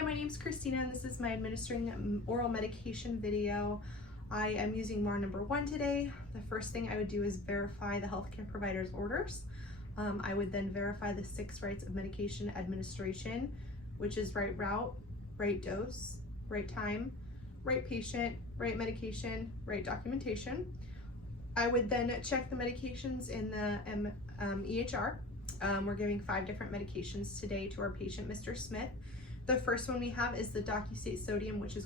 Hi, my name is Christina and this is my administering oral medication video. I am using MAR number 1 today. The first thing I would do is verify the healthcare provider's orders. I would then verify the 6 rights of medication administration, which is right route, right dose, right time, right patient, right medication, right documentation. I would then check the medications in the EHR. We're giving 5 different medications today to our patient, Mr. Smith. The first one we have is the docustate sodium, which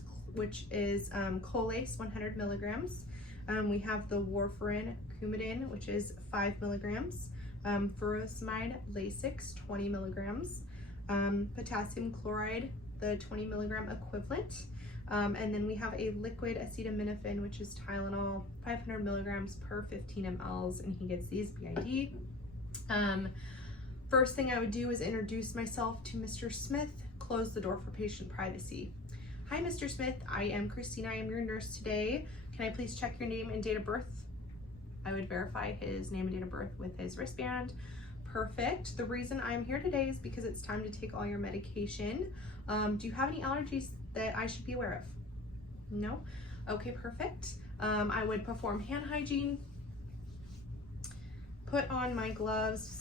is Colace, 100 milligrams. We have the warfarin Coumadin, which is 5 milligrams. Furosemide Lasix, 20 milligrams. Potassium chloride, the 20 milligram equivalent. And then we have a liquid acetaminophen, which is Tylenol, 500 milligrams per 15 mLs, and he gets these BID. First thing I would do is introduce myself to Mr. Smith, close the door for patient privacy. Hi, Mr. Smith, I am Christina, I am your nurse today. Can I please check your name and date of birth? I would verify his name and date of birth with his wristband. Perfect. The reason I'm here today is because it's time to take all your medication. Do you have any allergies that I should be aware of? No? Okay, perfect. I would perform hand hygiene, put on my gloves,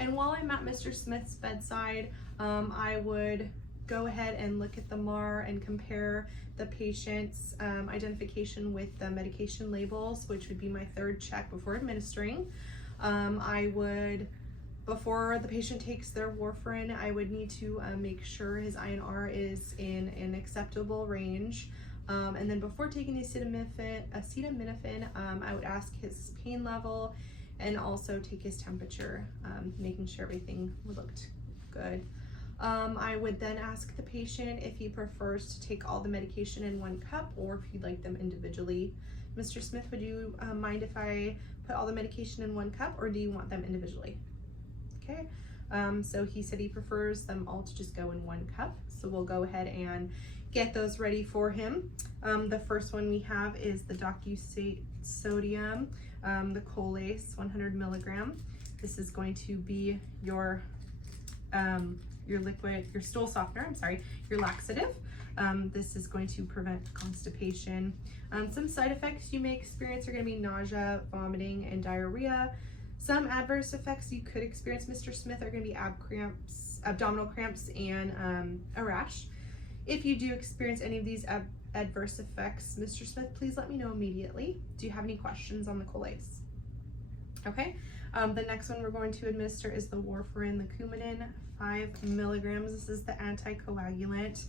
and while I'm at Mr. Smith's bedside, I would go ahead and look at the MAR and compare the patient's identification with the medication labels, which would be my 3rd check before administering. I would, before the patient takes their warfarin, I would need to make sure his INR is in an acceptable range. And then before taking the acetaminophen, I would ask his pain level and also take his temperature, making sure everything looked good. I would then ask the patient if he prefers to take all the medication in 1 cup or if he'd like them individually. Mr. Smith, would you mind if I put all the medication in 1 cup, or do you want them individually? Okay, so he said he prefers them all to just go in 1 cup. So we'll go ahead and get those ready for him. The first one we have is the docustate sodium, the Colace, 100 milligram. This is going to be your liquid, your stool softener, your laxative. This is going to prevent constipation. Some side effects you may experience are going to be nausea, vomiting, and diarrhea. Some adverse effects you could experience, Mr. Smith, are going to be abdominal cramps, and a rash. If you do experience any of these adverse effects, Mr. Smith, please let me know immediately. Do you have any questions on the Colace? Okay, the next one we're going to administer is the warfarin, the Coumadin, 5 milligrams. This is the anticoagulant.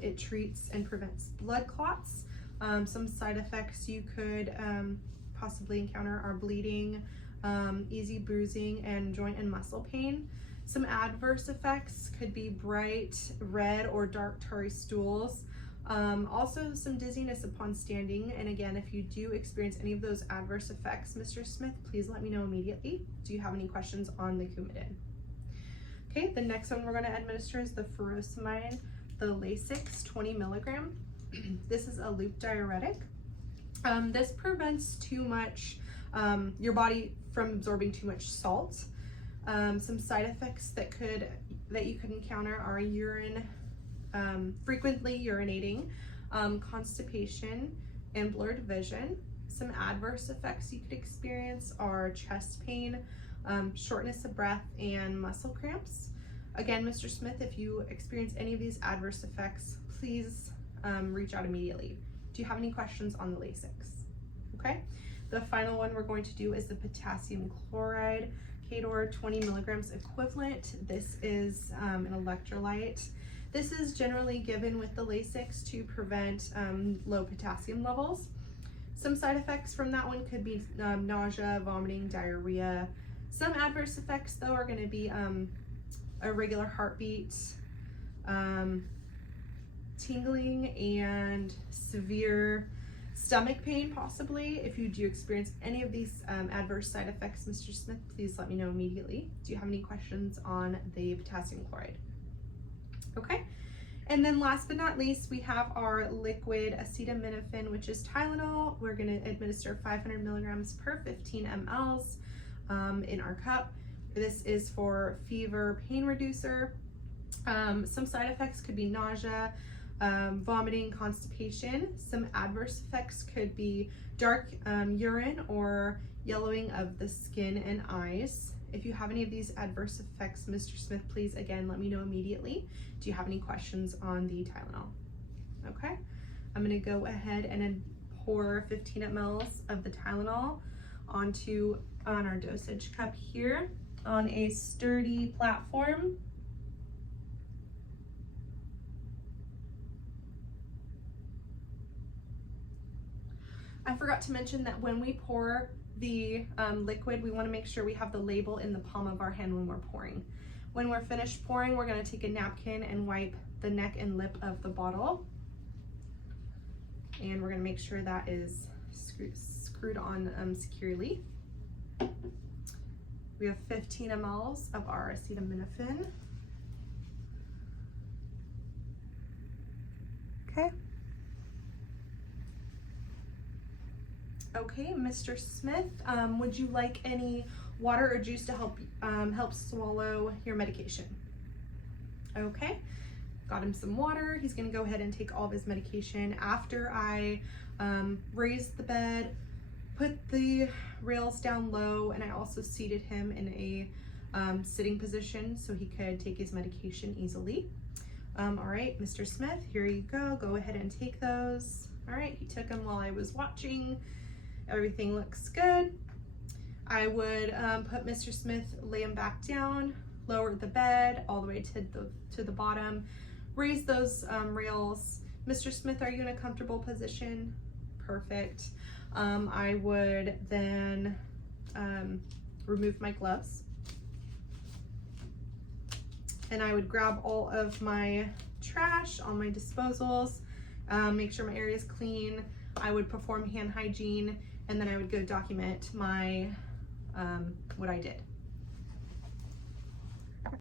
It treats and prevents blood clots. Some side effects you could possibly encounter are bleeding, easy bruising, and joint and muscle pain. Some adverse effects could be bright red or dark tarry stools. Also some dizziness upon standing. And again, if you do experience any of those adverse effects, Mr. Smith, please let me know immediately. Do you have any questions on the Coumadin? Okay, the next one we're going to administer is the furosemide, the Lasix, 20 milligram. This is a loop diuretic. This prevents too much, your body from absorbing too much salt. Some side effects that you could encounter are urine, frequently urinating, constipation, and blurred vision. Some adverse effects you could experience are chest pain, shortness of breath, and muscle cramps. Again, Mr. Smith, if you experience any of these adverse effects, please reach out immediately. Do you have any questions on the Lasix? Okay, the final one we're going to do is the potassium chloride, Cador, 20 milligrams equivalent. This is an electrolyte. This is generally given with the Lasix to prevent low potassium levels. Some side effects from that one could be nausea, vomiting, diarrhea. Some adverse effects, though, are going to be irregular heartbeat, tingling, and severe stomach pain, possibly. If you do experience any of these adverse side effects, Mr. Smith, please let me know immediately. Do you have any questions on the potassium chloride? Okay, and then last but not least, we have our liquid acetaminophen, which is Tylenol. We're going to administer 500 milligrams per 15 mLs in our cup. This is for fever, pain reducer. Some side effects could be nausea, vomiting, constipation. Some adverse effects could be dark urine or yellowing of the skin and eyes. If you have any of these adverse effects, Mr. Smith, please again let me know immediately. Do you have any questions on the Tylenol? Okay, I'm gonna go ahead and then pour 15 ml of the Tylenol on our dosage cup here on a sturdy platform. I forgot to mention that when we pour the liquid, we want to make sure we have the label in the palm of our hand when we're pouring. When we're finished pouring, we're going to take a napkin and wipe the neck and lip of the bottle. And we're going to make sure that is screwed on securely. We have 15 ml of our acetaminophen. Okay. Okay, Mr. Smith, would you like any water or juice to help swallow your medication? Okay, got him some water. He's gonna go ahead and take all of his medication. After I raised the bed, put the rails down low, and I also seated him in a sitting position so he could take his medication easily. All right, Mr. Smith, here you go. Go ahead and take those. All right, he took them while I was watching. Everything looks good. I would put Mr. Smith, lay him back down, lower the bed all the way to the bottom, raise those rails. Mr. Smith, are you in a comfortable position? Perfect. I would then remove my gloves, and I would grab all of my trash, all my disposals, make sure my area is clean. I would perform hand hygiene, and then I would go document my what I did.